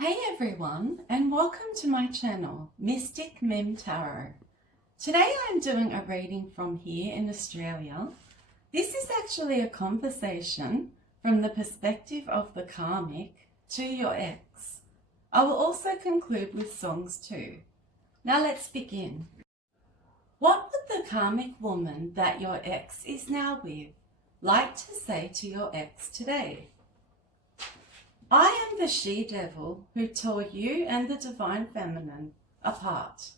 Hey everyone, and welcome to my channel, Mystic Mim Tarot. Today I'm doing a reading from here in Australia. This is actually a conversation from the perspective of the Karmic to your ex. I will also conclude with songs too. Now let's begin. What would the Karmic woman that your ex is now with like to say to your ex today? I am the she-devil who tore you and the divine feminine apart.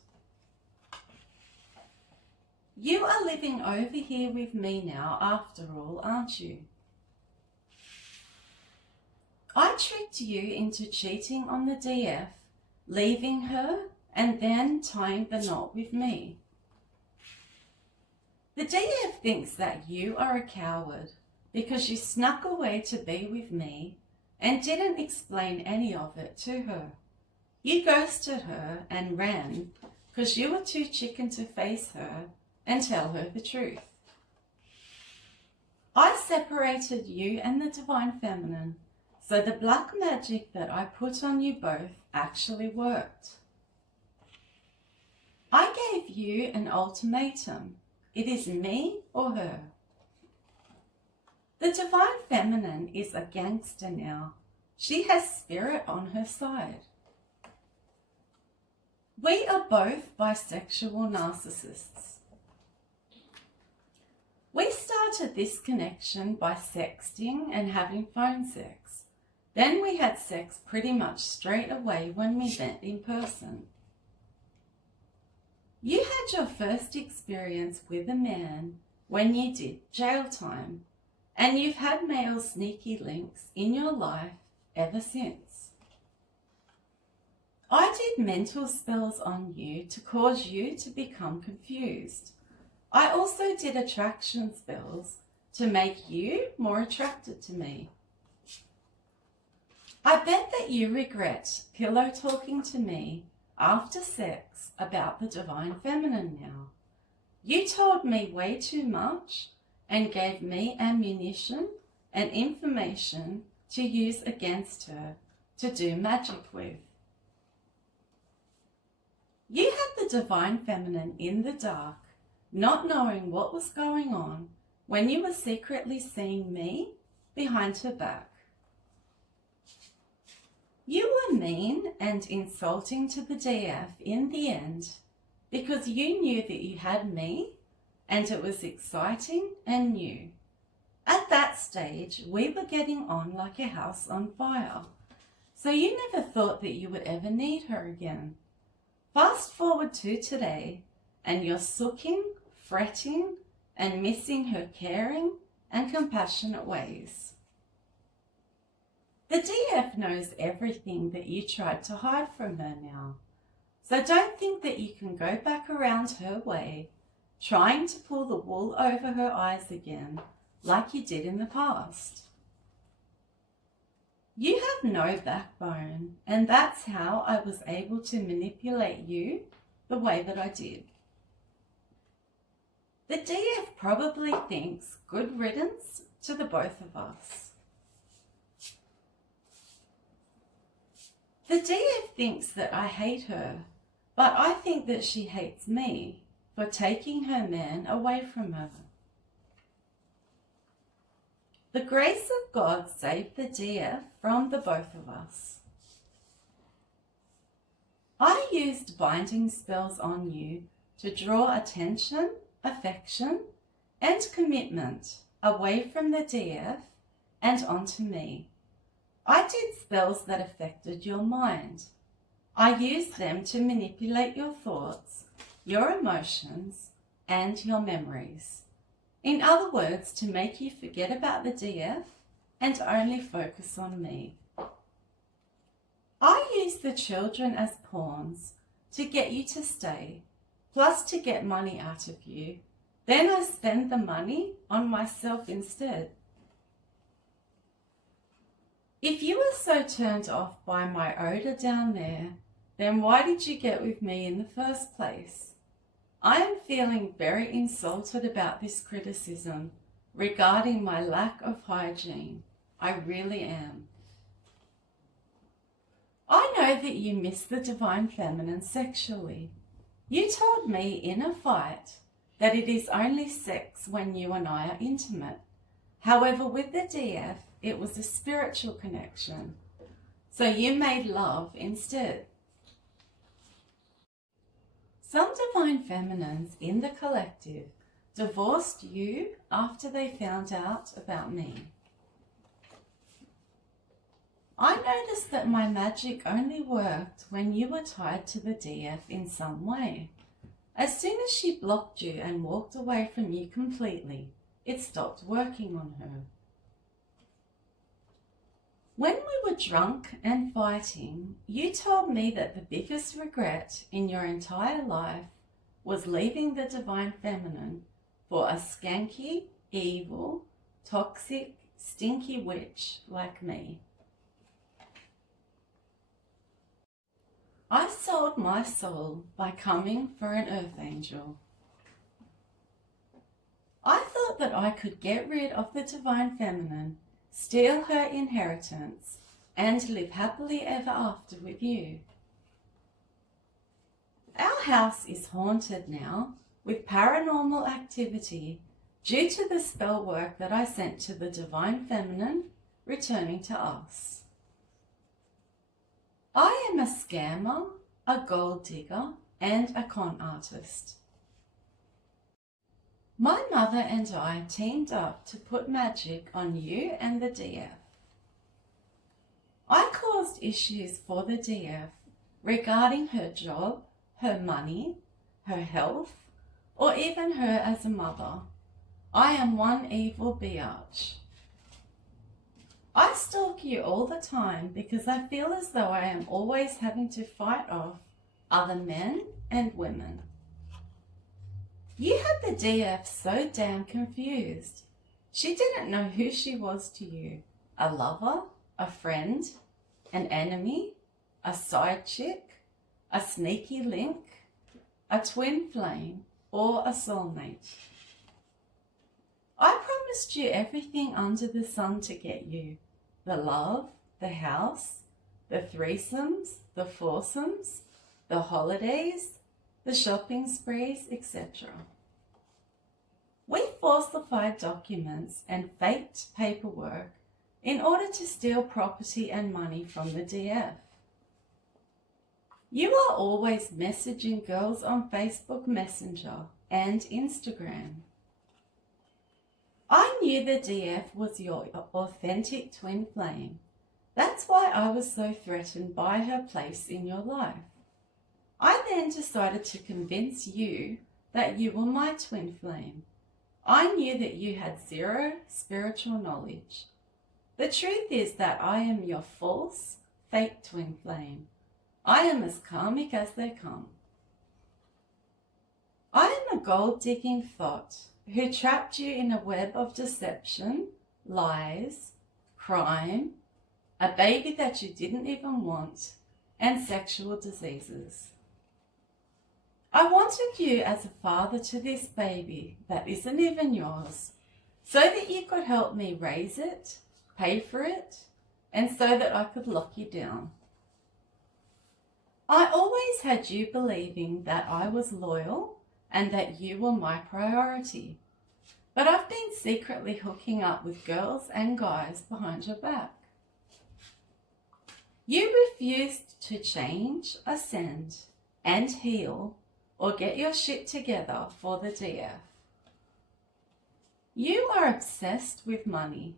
You are living over here with me now after all, aren't you? I tricked you into cheating on the DF, leaving her and then tying the knot with me. The DF thinks that you are a coward because you snuck away to be with me and didn't explain any of it to her. You ghosted her and ran because you were too chicken to face her and tell her the truth. I separated you and the divine feminine, so the black magic that I put on you both actually worked. I gave you an ultimatum. It is me or her. The divine feminine is a gangster now. She has spirit on her side. We are both bisexual narcissists. We started this connection by sexting and having phone sex. Then we had sex pretty much straight away when we met in person. You had your first experience with a man when you did jail time, and you've had male sneaky links in your life ever since. I did mental spells on you to cause you to become confused. I also did attraction spells to make you more attracted to me. I bet that you regret pillow talking to me after sex about the divine feminine now. You told me way too much and gave me ammunition and information to use against her to do magic with. You had the divine feminine in the dark, not knowing what was going on when you were secretly seeing me behind her back. You were mean and insulting to the DF in the end because you knew that you had me and it was exciting and new. At that stage, we were getting on like a house on fire, so you never thought that you would ever need her again. Fast forward to today, and you're sulking, fretting, and missing her caring and compassionate ways. The DF knows everything that you tried to hide from her now, so don't think that you can go back around her way, trying to pull the wool over her eyes again like you did in the past. You have no backbone, and that's how I was able to manipulate you the way that I did. The DF probably thinks good riddance to the both of us. The DF thinks that I hate her, but I think that she hates me for taking her man away from her. The grace of God saved the DF from the both of us. I used binding spells on you to draw attention, affection, and commitment away from the DF and onto me. I did spells that affected your mind. I used them to manipulate your thoughts, your emotions, and your memories. In other words, to make you forget about the DF and only focus on me. I used the children as pawns to get you to stay, plus to get money out of you. Then I spend the money on myself instead. If you were so turned off by my odour down there, then why did you get with me in the first place? I am feeling very insulted about this criticism regarding my lack of hygiene. I really am. I know that you miss the divine feminine sexually. You told me in a fight that it is only sex when you and I are intimate. However, with the DF, it was a spiritual connection. So you made love instead. Some divine feminines in the collective divorced you after they found out about me. I noticed that my magic only worked when you were tied to the DF in some way. As soon as she blocked you and walked away from you completely, it stopped working on her. When we were drunk and fighting, you told me that the biggest regret in your entire life was leaving the divine feminine for a skanky, evil, toxic, stinky witch like me. I sold my soul by coming for an earth angel. I thought that I could get rid of the divine feminine, steal her inheritance, and live happily ever after with you. Our house is haunted now with paranormal activity due to the spell work that I sent to the divine feminine returning to us. I am a scammer, a gold digger, and a con artist. My mother and I teamed up to put magic on you and the DF. I caused issues for the DF regarding her job, her money, her health, or even her as a mother. I am one evil biatch. I stalk you all the time because I feel as though I am always having to fight off other men and women. You had the DF so damn confused. She didn't know who she was to you. A lover, a friend, an enemy, a side chick, a sneaky link, a twin flame, or a soulmate. I promised you everything under the sun to get you. The love, the house, the threesomes, the foursomes, the holidays, the shopping sprees, etc. We falsified documents and faked paperwork in order to steal property and money from the DF. You are always messaging girls on Facebook Messenger and Instagram. I knew the DF was your authentic twin flame. That's why I was so threatened by her place in your life. I then decided to convince you that you were my twin flame. I knew that you had zero spiritual knowledge. The truth is that I am your false, fake twin flame. I am as karmic as they come. I am a gold-digging thought who trapped you in a web of deception, lies, crime, a baby that you didn't even want, and sexual diseases. I wanted you as a father to this baby that isn't even yours, so that you could help me raise it, pay for it, and so that I could lock you down. I always had you believing that I was loyal and that you were my priority. But I've been secretly hooking up with girls and guys behind your back. You refused to change, ascend, and heal, or get your shit together for the DF. You are obsessed with money.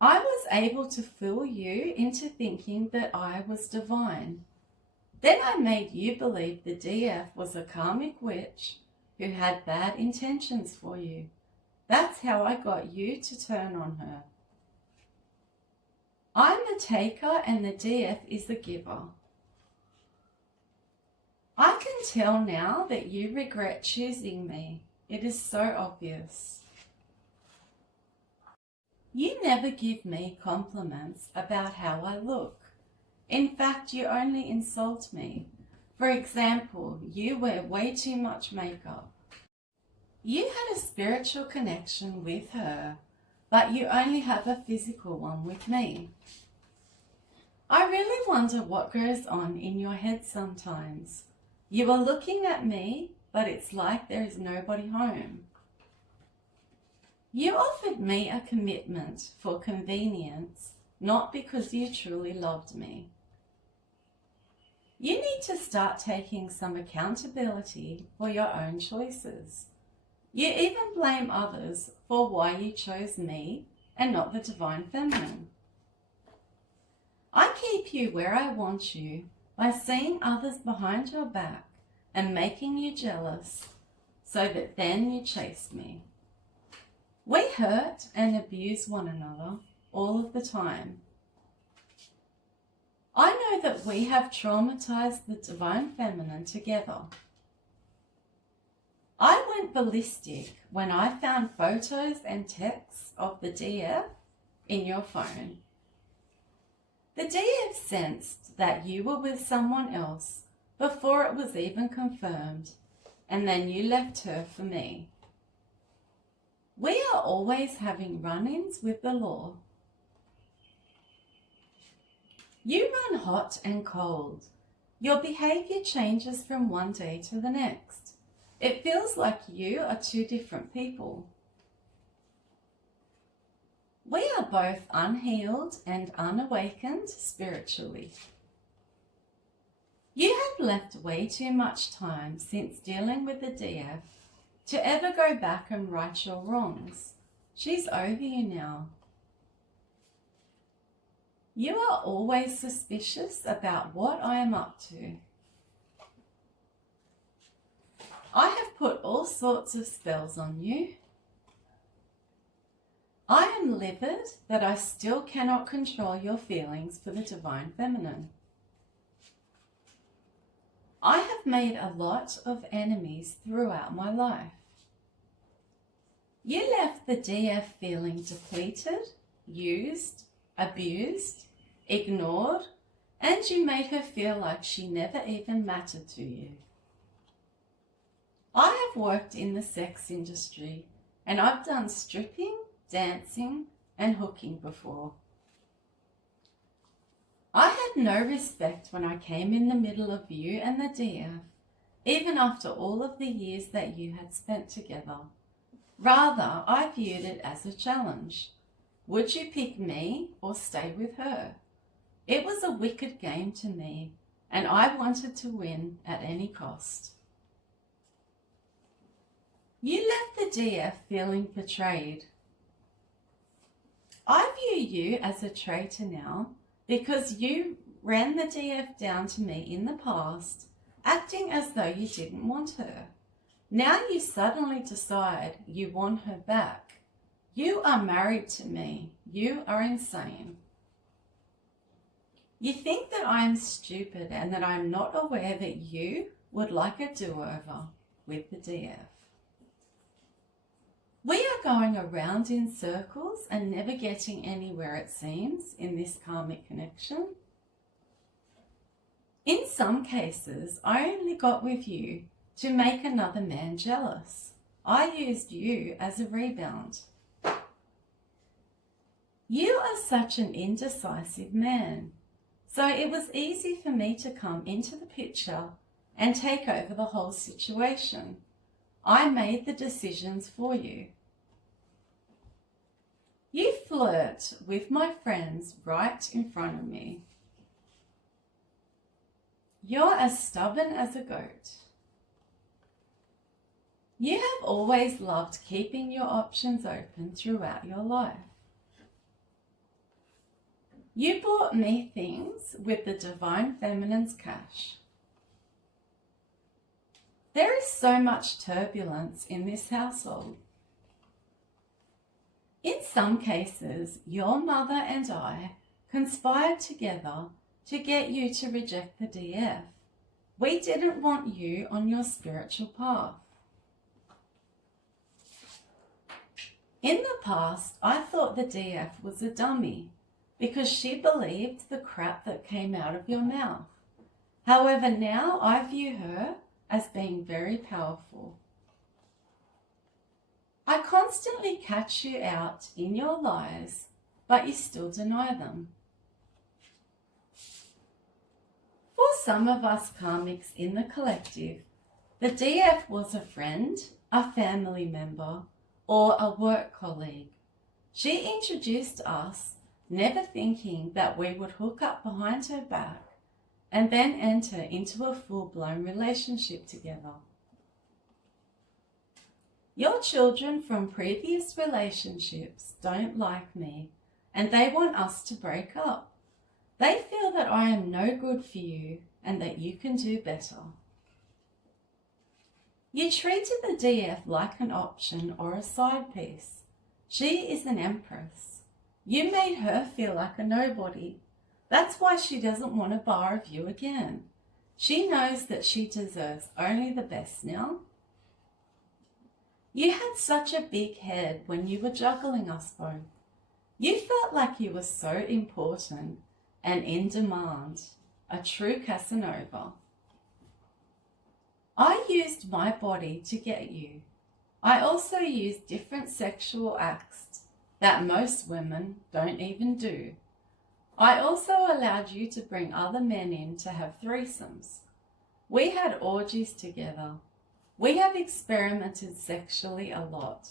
I was able to fool you into thinking that I was divine. Then I made you believe the DF was a karmic witch who had bad intentions for you. That's how I got you to turn on her. I'm the taker and the DF is the giver. I can tell now that you regret choosing me. It is so obvious. You never give me compliments about how I look. In fact, you only insult me. For example, you wear way too much makeup. You had a spiritual connection with her, but you only have a physical one with me. I really wonder what goes on in your head sometimes. You are looking at me, but it's like there is nobody home. You offered me a commitment for convenience, not because you truly loved me. You need to start taking some accountability for your own choices. You even blame others for why you chose me and not the divine feminine. I keep you where I want you by seeing others behind your back and making you jealous so that then you chase me. We hurt and abuse one another all of the time. I know that we have traumatized the divine feminine together. I went ballistic when I found photos and texts of the DF in your phone. The DF sensed that you were with someone else before it was even confirmed, and then you left her for me. We are always having run-ins with the law. You run hot and cold. Your behavior changes from one day to the next. It feels like you are two different people. We are both unhealed and unawakened spiritually. You have left way too much time since dealing with the DF to ever go back and right your wrongs. She's over you now. You are always suspicious about what I am up to. I have put all sorts of spells on you. I am livid that I still cannot control your feelings for the divine feminine. I have made a lot of enemies throughout my life. You left the DF feeling depleted, used, abused, ignored, and you made her feel like she never even mattered to you. I have worked in the sex industry and I've done stripping, dancing, and hooking before. I had no respect when I came in the middle of you and the DF, even after all of the years that you had spent together. Rather, I viewed it as a challenge. Would you pick me or stay with her? It was a wicked game to me, and I wanted to win at any cost. You left the DF feeling betrayed. I view you as a traitor now because you ran the DF down to me in the past, acting as though you didn't want her. Now you suddenly decide you want her back. You are married to me. You are insane. You think that I am stupid and that I am not aware that you would like a do-over with the DF. We are going around in circles and never getting anywhere, it seems, in this karmic connection. In some cases, I only got with you to make another man jealous. I used you as a rebound. You are such an indecisive man, so it was easy for me to come into the picture and take over the whole situation. I made the decisions for you. You flirt with my friends right in front of me. You're as stubborn as a goat. You have always loved keeping your options open throughout your life. You bought me things with the divine feminine's cash. There is so much turbulence in this household. In some cases, your mother and I conspired together to get you to reject the DF. We didn't want you on your spiritual path. In the past, I thought the DF was a dummy because she believed the crap that came out of your mouth. However, now I view her as being very powerful. I constantly catch you out in your lies, but you still deny them. some of us karmics in the collective, the DF was a friend, a family member, or a work colleague. She introduced us, never thinking that we would hook up behind her back and then enter into a full-blown relationship together. Your children from previous relationships don't like me, and they want us to break up. They feel that I am no good for you and that you can do better. You treated the DF like an option or a side piece. She is an empress. You made her feel like a nobody. That's why she doesn't want a bar of you again. She knows that she deserves only the best now. You had such a big head when you were juggling us both. You felt like you were so important and in demand, a true Casanova. I used my body to get you. I also used different sexual acts that most women don't even do. I also allowed you to bring other men in to have threesomes. We had orgies together. We have experimented sexually a lot.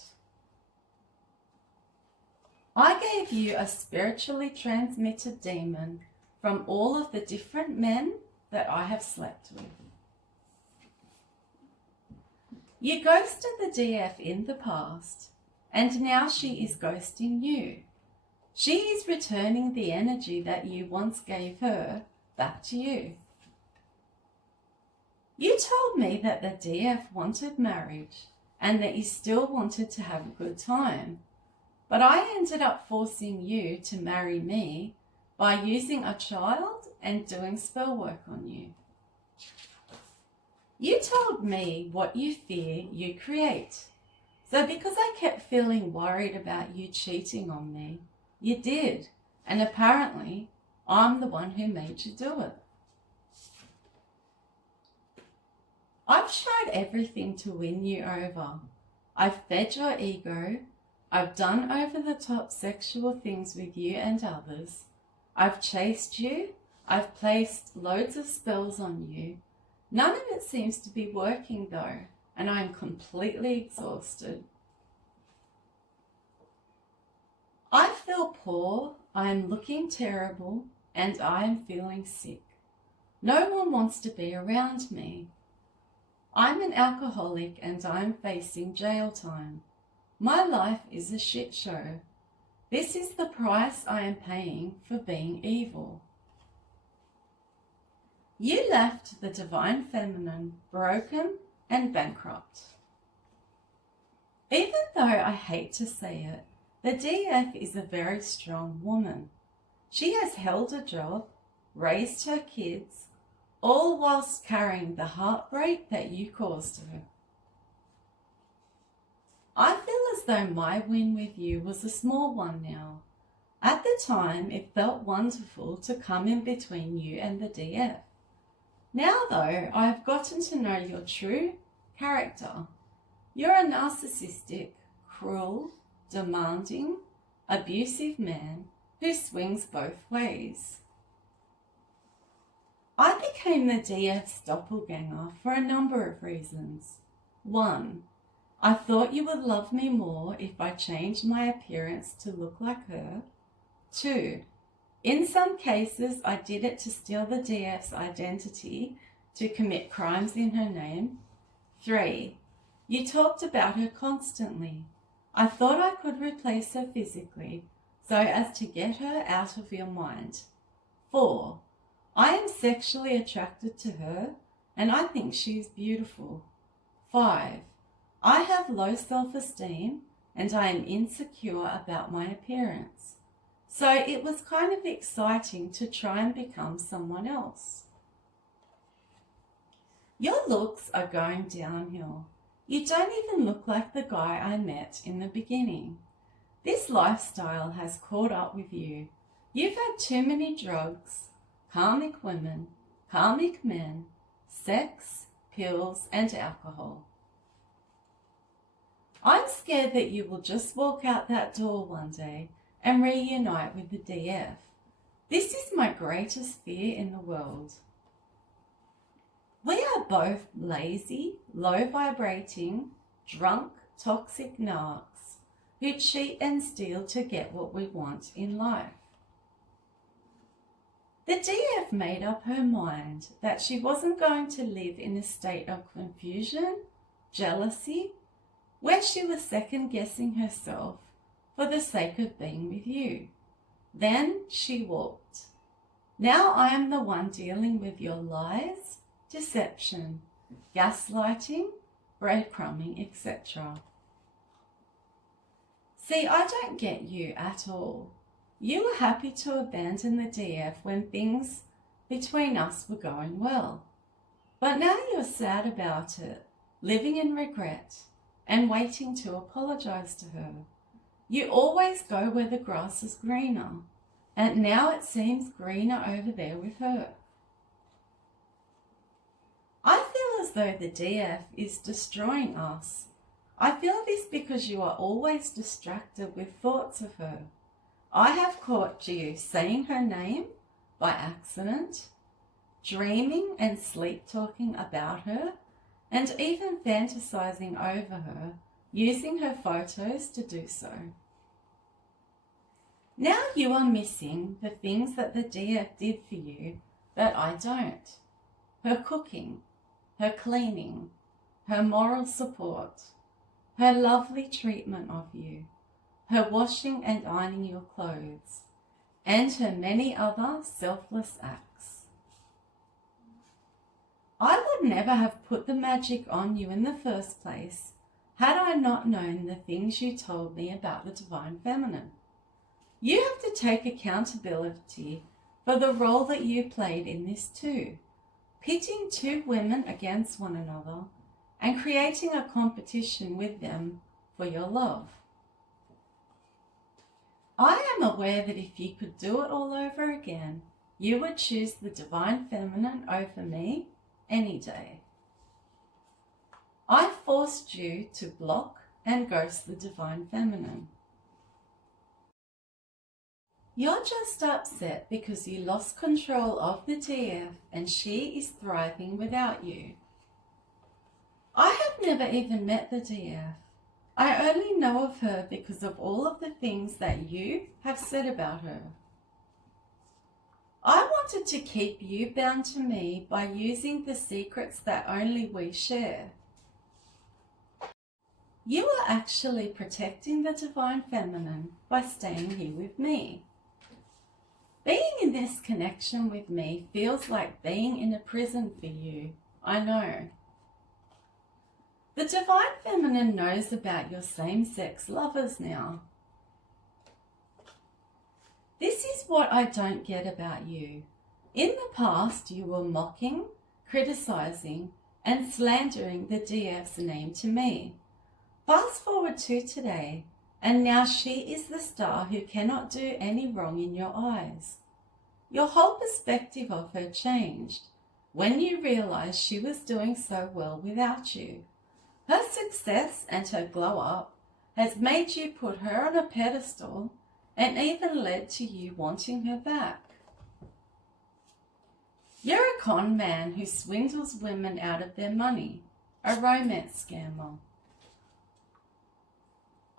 I gave you a spiritually transmitted demon from all of the different men that I have slept with. You ghosted the DF in the past, and now she is ghosting you. She is returning the energy that you once gave her back to you. You told me that the DF wanted marriage and that you still wanted to have a good time, but I ended up forcing you to marry me by using a child and doing spell work on you. You told me what you fear you create. So because I kept feeling worried about you cheating on me, you did, and apparently I'm the one who made you do it. I've tried everything to win you over. I've fed your ego. I've done over-the-top sexual things with you and others. I've chased you. I've placed loads of spells on you. None of it seems to be working though, and I am completely exhausted. I feel poor, I am looking terrible, and I am feeling sick. No one wants to be around me. I'm an alcoholic and I'm facing jail time. My life is a shit show. This is the price I am paying for being evil. You left the divine feminine broken and bankrupt. Even though I hate to say it, the DF is a very strong woman. She has held a job, raised her kids, all whilst carrying the heartbreak that you caused her. I feel as though my win with you was a small one now. At the time, it felt wonderful to come in between you and the DF. Now though, I have gotten to know your true character. You're a narcissistic, cruel, demanding, abusive man who swings both ways. I became the DF's doppelgänger for a number of reasons. 1. I thought you would love me more if I changed my appearance to look like her. 2. In some cases, I did it to steal the DF's identity to commit crimes in her name. 3. You talked about her constantly. I thought I could replace her physically so as to get her out of your mind. 4. I am sexually attracted to her and I think she is beautiful. 5. I have low self-esteem and I am insecure about my appearance. So it was kind of exciting to try and become someone else. Your looks are going downhill. You don't even look like the guy I met in the beginning. This lifestyle has caught up with you. You've had too many drugs, karmic women, karmic men, sex, pills, and alcohol. I'm scared that you will just walk out that door one day and reunite with the DF. This is my greatest fear in the world. We are both lazy, low vibrating, drunk, toxic narcs who cheat and steal to get what we want in life. The DF made up her mind that she wasn't going to live in a state of confusion, jealousy, where she was second-guessing herself for the sake of being with you. Then she walked. Now I am the one dealing with your lies, deception, gaslighting, breadcrumbing, etc. See, I don't get you at all. You were happy to abandon the DF when things between us were going well. But now you're sad about it, living in regret, and waiting to apologize to her. You always go where the grass is greener, and now it seems greener over there with her. I feel as though the DF is destroying us. I feel this because you are always distracted with thoughts of her. I have caught you saying her name by accident, dreaming and sleep-talking about her, and even fantasizing over her, using her photos to do so. Now you are missing the things that the DF did for you that I don't. Her cooking, her cleaning, her moral support, her lovely treatment of you, her washing and ironing your clothes, and her many other selfless acts. I would never have put the magic on you in the first place had I not known the things you told me about the Divine Feminine. You have to take accountability for the role that you played in this too, pitting two women against one another and creating a competition with them for your love. I am aware that if you could do it all over again, you would choose the Divine Feminine over me any day. I forced you to block and ghost the Divine Feminine. You're just upset because you lost control of the DF and she is thriving without you. I have never even met the DF. I only know of her because of all of the things that you have said about her. I wanted to keep you bound to me by using the secrets that only we share. You are actually protecting the Divine Feminine by staying here with me. Being in this connection with me feels like being in a prison for you, I know. The Divine Feminine knows about your same-sex lovers now. This is what I don't get about you. In the past, you were mocking, criticizing, and slandering the DF's name to me. Fast forward to today, and now she is the star who cannot do any wrong in your eyes. Your whole perspective of her changed when you realized she was doing so well without you. Her success and her glow-up has made you put her on a pedestal and even led to you wanting her back. You're a con man who swindles women out of their money, a romance scammer.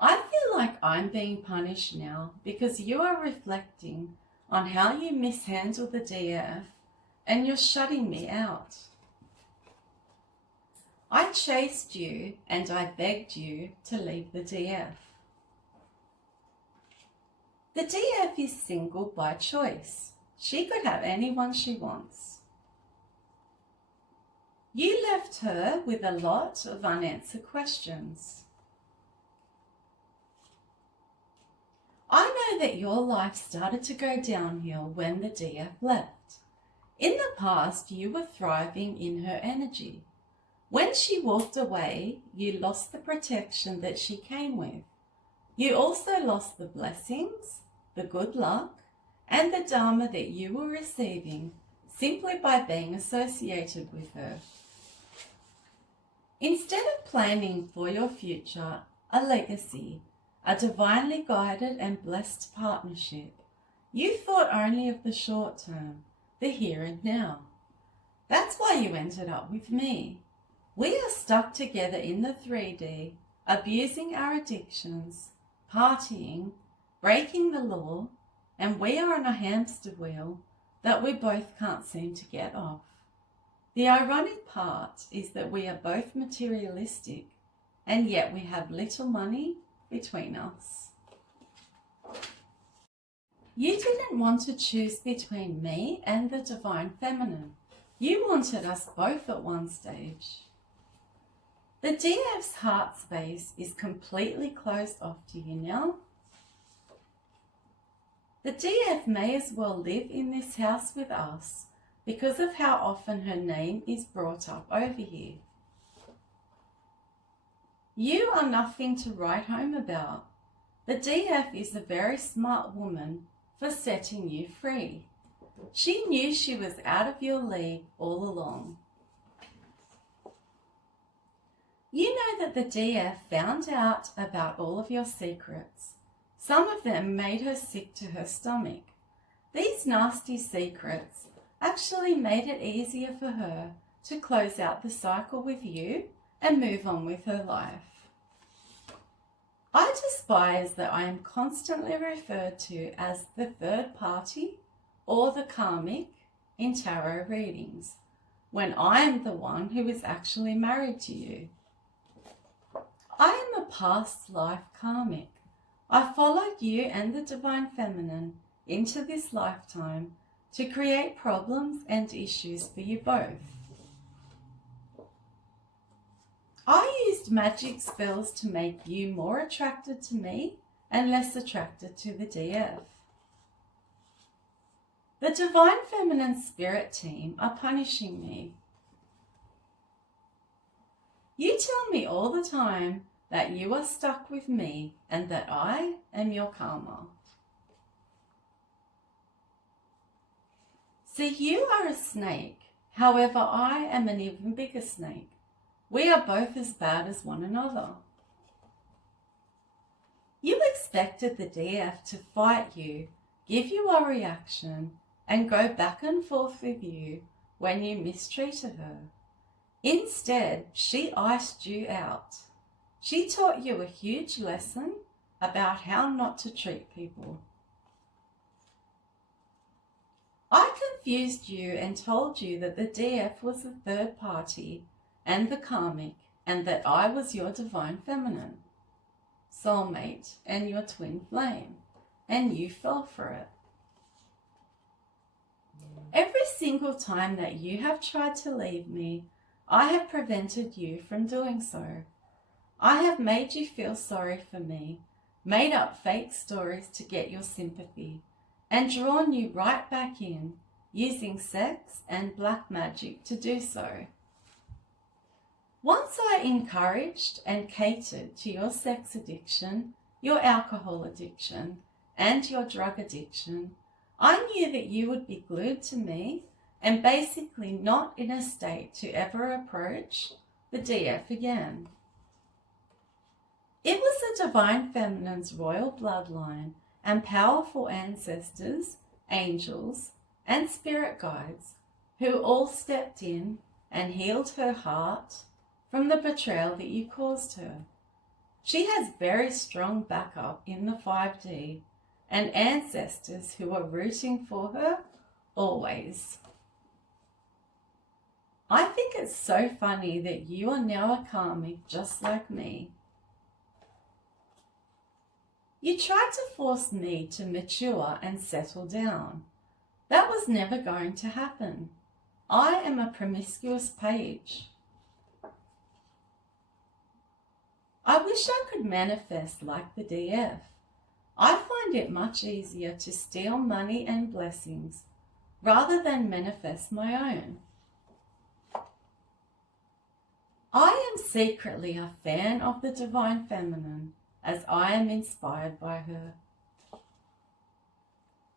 I feel like I'm being punished now because you are reflecting on how you mishandled the DF and you're shutting me out. I chased you and I begged you to leave the DF. The DF is single by choice. She could have anyone she wants. You left her with a lot of unanswered questions. I know that your life started to go downhill when the DF left. In the past, you were thriving in her energy. When she walked away, you lost the protection that she came with. You also lost the blessings, the good luck, and the dharma that you were receiving simply by being associated with her. Instead of planning for your future, a legacy, a divinely guided and blessed partnership, you thought only of the short term, the here and now. That's why you ended up with me. We are stuck together in the 3D, abusing our addictions, partying, breaking the law, and we are on a hamster wheel that we both can't seem to get off. The ironic part is that we are both materialistic, and yet we have little money between us. You didn't want to choose between me and the Divine Feminine. You wanted us both at one stage. The DF's heart space is completely closed off to you now. The DF may as well live in this house with us because of how often her name is brought up over here. You are nothing to write home about. The DF is a very smart woman for setting you free. She knew she was out of your league all along. You know that the DF found out about all of your secrets. Some of them made her sick to her stomach. These nasty secrets actually made it easier for her to close out the cycle with you and move on with her life. I despise that I am constantly referred to as the third party or the Karmic in tarot readings, when I am the one who is actually married to you. I am a past life Karmic. I followed you and the Divine Feminine into this lifetime to create problems and issues for you both. I used magic spells to make you more attracted to me and less attracted to the DF. The Divine Feminine Spirit team are punishing me. You tell me all the time that you are stuck with me and that I am your karma. See, you are a snake, however I am an even bigger snake. We are both as bad as one another. You expected the DF to fight you, give you a reaction, and go back and forth with you when you mistreated her. Instead, she iced you out. She taught you a huge lesson about how not to treat people. I confused you and told you that the DF was the third party and the Karmic, and that I was your Divine Feminine, soulmate, and your twin flame, and you fell for it. Every single time that you have tried to leave me, I have prevented you from doing so. I have made you feel sorry for me, made up fake stories to get your sympathy, and drawn you right back in, using sex and black magic to do so. Once I encouraged and catered to your sex addiction, your alcohol addiction, and your drug addiction, I knew that you would be glued to me and basically not in a state to ever approach the DF again. It was the Divine Feminine's royal bloodline and powerful ancestors, angels, and spirit guides who all stepped in and healed her heart from the betrayal that you caused her. She has very strong backup in the 5D and ancestors who are rooting for her always. I think it's so funny that you are now a Karmic just like me. You tried to force me to mature and settle down. That was never going to happen. I am a promiscuous page. I wish I could manifest like the DF. I find it much easier to steal money and blessings rather than manifest my own. I am secretly a fan of the Divine Feminine, as I am inspired by her.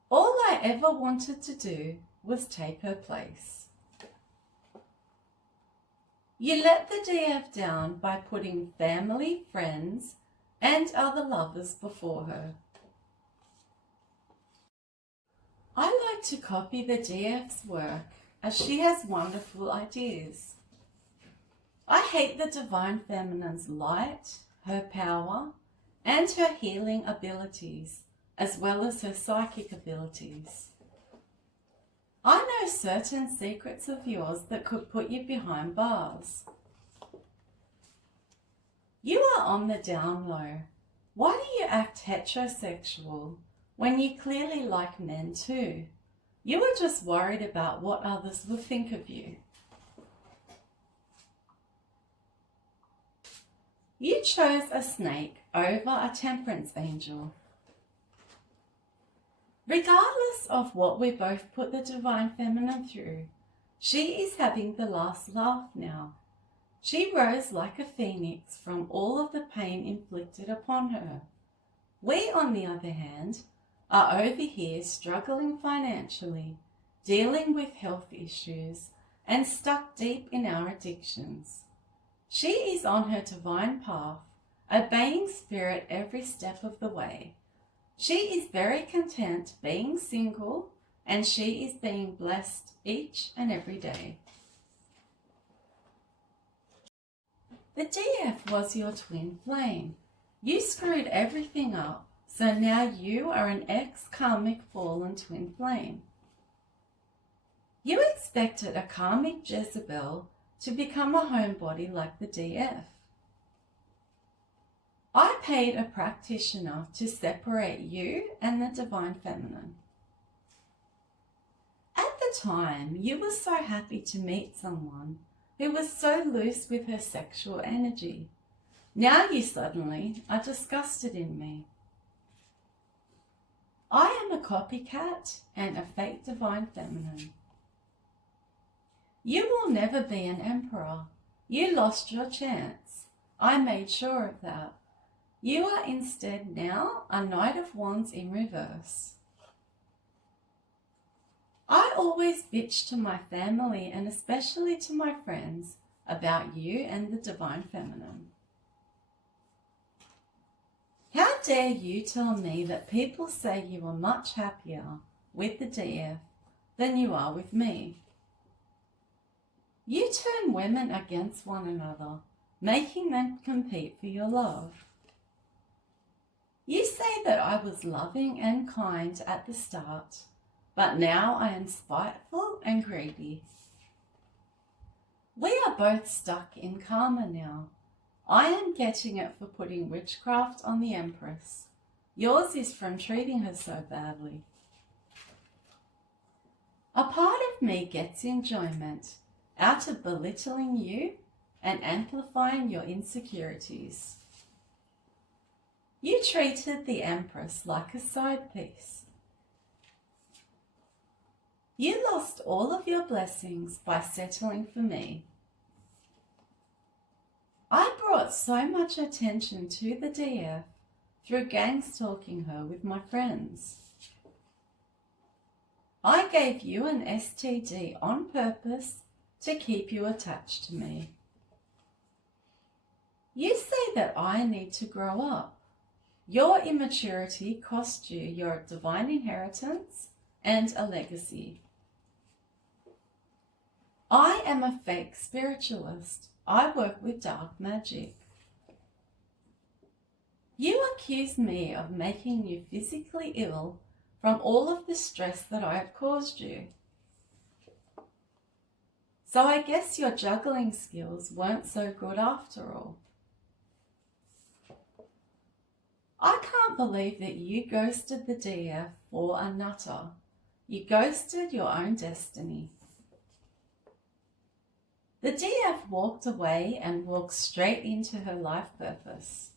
All I ever wanted to do was take her place. You let the DF down by putting family, friends, and other lovers before her. I like to copy the DF's work as she has wonderful ideas. I hate the Divine Feminine's light, her power, and her healing abilities, as well as her psychic abilities. I know certain secrets of yours that could put you behind bars. You are on the down low. Why do you act heterosexual when you clearly like men too? You are just worried about what others will think of you. You chose a snake over a temperance angel. Regardless of what we both put the Divine Feminine through, she is having the last laugh now. She rose like a phoenix from all of the pain inflicted upon her. We, on the other hand, are over here struggling financially, dealing with health issues, and stuck deep in our addictions. She is on her divine path, obeying spirit every step of the way. She is very content being single, and she is being blessed each and every day. The DF was your twin flame. You screwed everything up, so now you are an ex-karmic fallen twin flame. You expected a karmic Jezebel to become a homebody like the DF. I paid a practitioner to separate you and the Divine Feminine. At the time, you were so happy to meet someone who was so loose with her sexual energy. Now you suddenly are disgusted in me. I am a copycat and a fake Divine Feminine. You will never be an emperor. You lost your chance. I made sure of that. You are instead now a Knight of Wands in reverse. I always bitch to my family and especially to my friends about you and the Divine Feminine. How dare you tell me that people say you are much happier with the DF than you are with me? You turn women against one another, making them compete for your love. You say that I was loving and kind at the start, but now I am spiteful and greedy. We are both stuck in karma now. I am getting it for putting witchcraft on the Empress. Yours is from treating her so badly. A part of me gets enjoyment out of belittling you and amplifying your insecurities. You treated the Empress like a side piece. You lost all of your blessings by settling for me. I brought so much attention to the DF through gang stalking her with my friends. I gave you an STD on purpose to keep you attached to me. You say that I need to grow up. Your immaturity cost you your divine inheritance and a legacy. I am a fake spiritualist. I work with dark magic. You accuse me of making you physically ill from all of the stress that I have caused you. So I guess your juggling skills weren't so good after all. I can't believe that you ghosted the DF for a nutter. You ghosted your own destiny. The DF walked away and walked straight into her life purpose.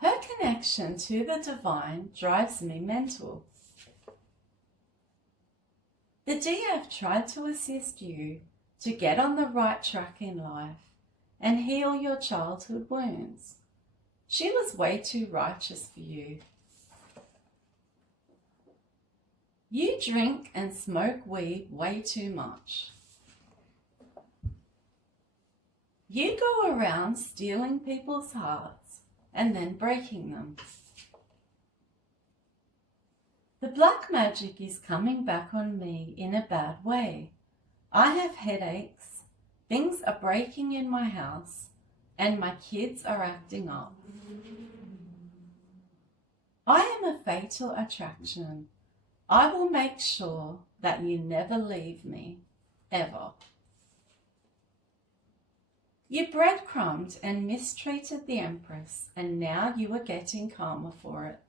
Her connection to the divine drives me mental. The DF tried to assist you to get on the right track in life and heal your childhood wounds. She was way too righteous for you. You drink and smoke weed way too much. You go around stealing people's hearts and then breaking them. The black magic is coming back on me in a bad way. I have headaches, things are breaking in my house, and my kids are acting up. I am a fatal attraction. I will make sure that you never leave me, ever. You breadcrumbed and mistreated the Empress, and now you are getting karma for it.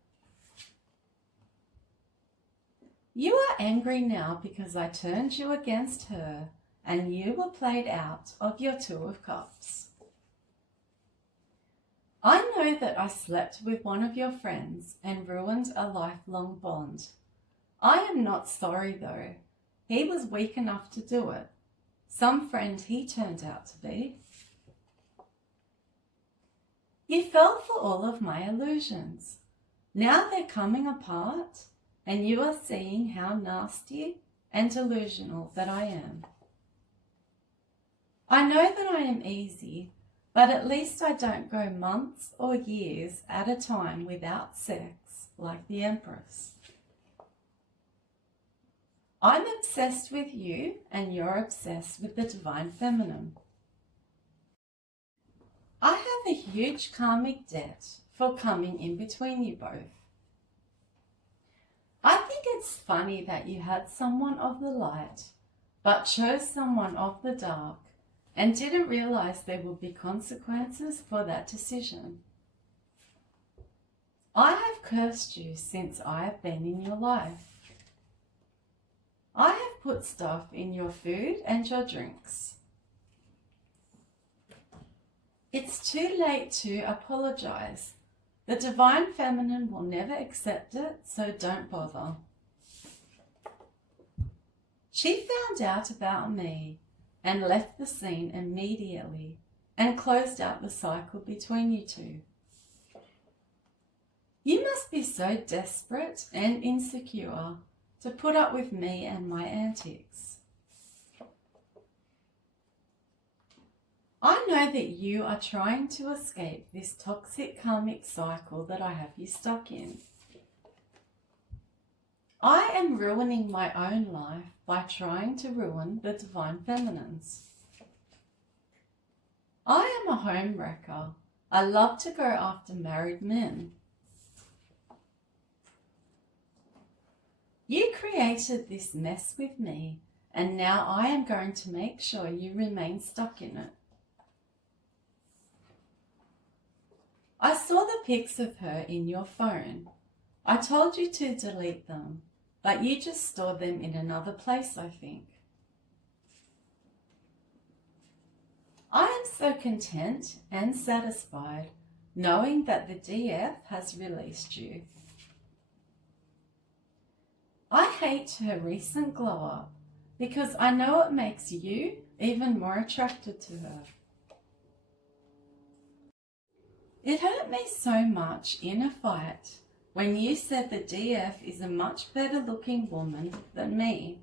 You are angry now because I turned you against her and you were played out of your Two of Cups. I know that I slept with one of your friends and ruined a lifelong bond. I am not sorry though. He was weak enough to do it. Some friend he turned out to be. You fell for all of my illusions. Now they're coming apart and you are seeing how nasty and delusional that I am. I know that I am easy, but at least I don't go months or years at a time without sex like the Empress. I'm obsessed with you and you're obsessed with the Divine Feminine. I have a huge karmic debt for coming in between you both. I think it's funny that you had someone of the light, but chose someone of the dark and didn't realize there would be consequences for that decision. I have cursed you since I have been in your life. I have put stuff in your food and your drinks. It's too late to apologize. The Divine Feminine will never accept it, so don't bother. She found out about me and left the scene immediately and closed out the cycle between you two. You must be so desperate and insecure to put up with me and my antics. I know that you are trying to escape this toxic karmic cycle that I have you stuck in. I am ruining my own life by trying to ruin the Divine Feminine's. I am a home wrecker. I love to go after married men. You created this mess with me, and now I am going to make sure you remain stuck in it. I saw the pics of her in your phone. I told you to delete them, but you just stored them in another place, I think. I am so content and satisfied knowing that the DF has released you. I hate her recent glow up because I know it makes you even more attracted to her. It hurt me so much in a fight when you said the DF is a much better looking woman than me.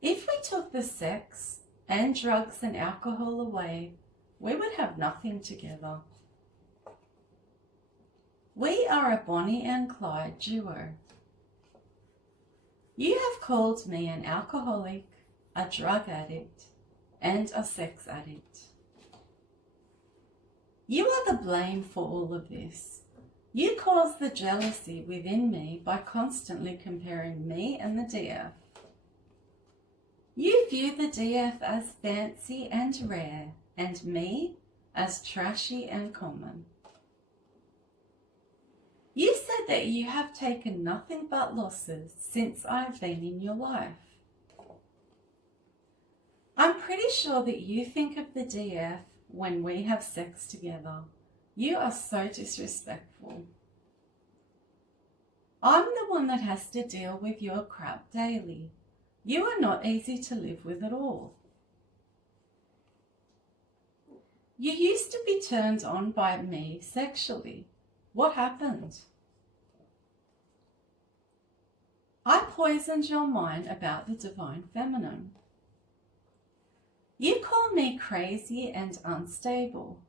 If we took the sex and drugs and alcohol away, we would have nothing together. We are a Bonnie and Clyde duo. You have called me an alcoholic, a drug addict, and a sex addict. You are the blame for all of this. You caused the jealousy within me by constantly comparing me and the DF. You view the DF as fancy and rare, and me as trashy and common. You said that you have taken nothing but losses since I've been in your life. I'm pretty sure that you think of the DF when we have sex together. You are so disrespectful. I'm the one that has to deal with your crap daily. You are not easy to live with at all. You used to be turned on by me sexually. What happened? I poisoned your mind about the Divine Feminine. You call me crazy and unstable.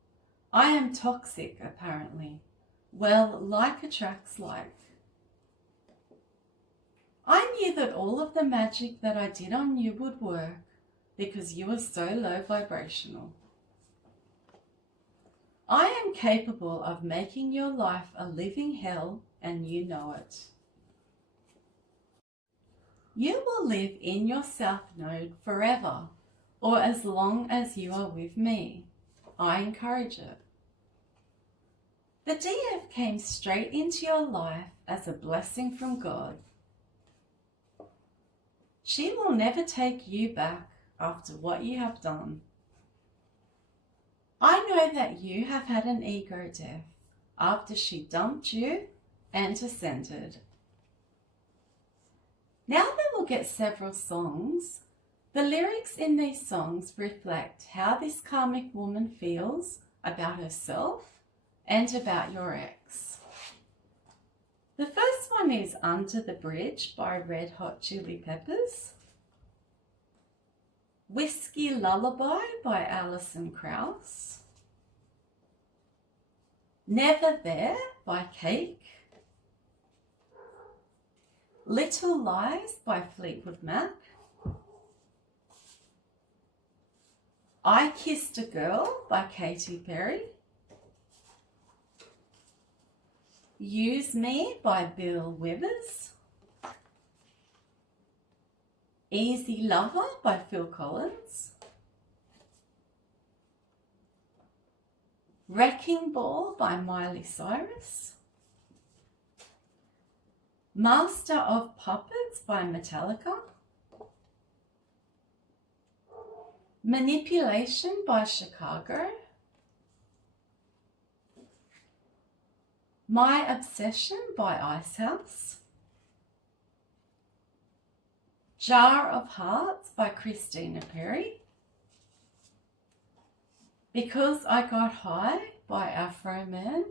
I am toxic, apparently. Well, like attracts like. that all of the magic that I did on you would work because you are so low vibrational. I am capable of making your life a living hell, and you know it. You will live in your South Node forever, or as long as you are with me. I encourage it. The DF came straight into your life as a blessing from God. She will never take you back after what you have done. I know that you have had an ego death after she dumped you and ascended. Now that we'll get several songs, the lyrics in these songs reflect how this karmic woman feels about herself and about your ex. The first one is Under the Bridge by Red Hot Chili Peppers. Whiskey Lullaby by Alison Krauss. Never There by Cake. Little Lies by Fleetwood Mac. I Kissed a Girl by Katy Perry. Use Me by Bill Withers. Easy Lover by Phil Collins. Wrecking Ball by Miley Cyrus. Master of Puppets by Metallica. Manipulation by Chicago. My Obsession by Icehouse. Jar of Hearts by Christina Perri. Because I Got High by Afro Man.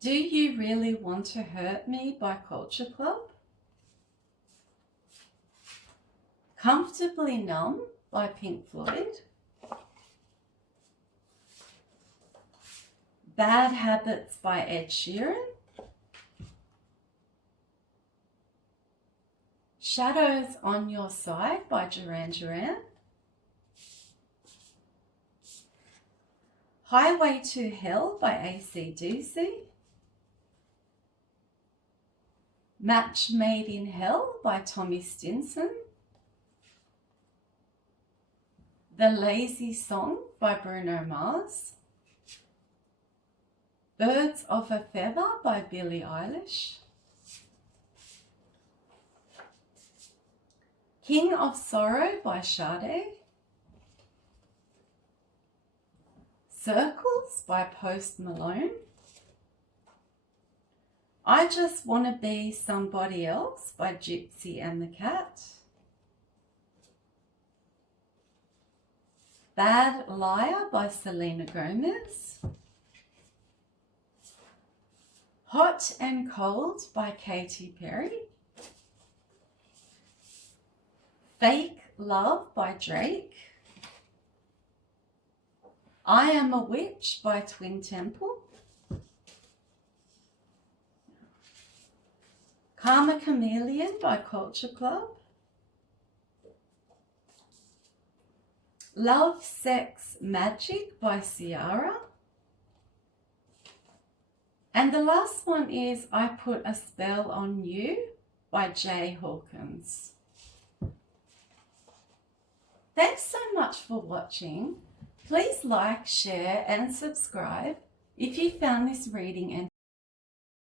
Do You Really Want to Hurt Me by Culture Club. Comfortably Numb by Pink Floyd. Bad Habits by Ed Sheeran. Shadows on Your Side by Duran Duran. Highway to Hell by AC/DC. Match Made in Hell by Tommy Stinson. The Lazy Song by Bruno Mars. Birds of a Feather by Billie Eilish. King of Sorrow by Sade. Circles by Post Malone. I Just Wanna Be Somebody Else by Gypsy and the Cat. Bad Liar by Selena Gomez. Hot and Cold by Katy Perri. Fake Love by Drake. I Am a Witch by Twin Temple. Karma Chameleon by Culture Club. Love, Sex, Magic by Ciara. And the last one is I Put a Spell on You by Jay Hawkins. Thanks so much for watching. Please like, share and subscribe if you found this reading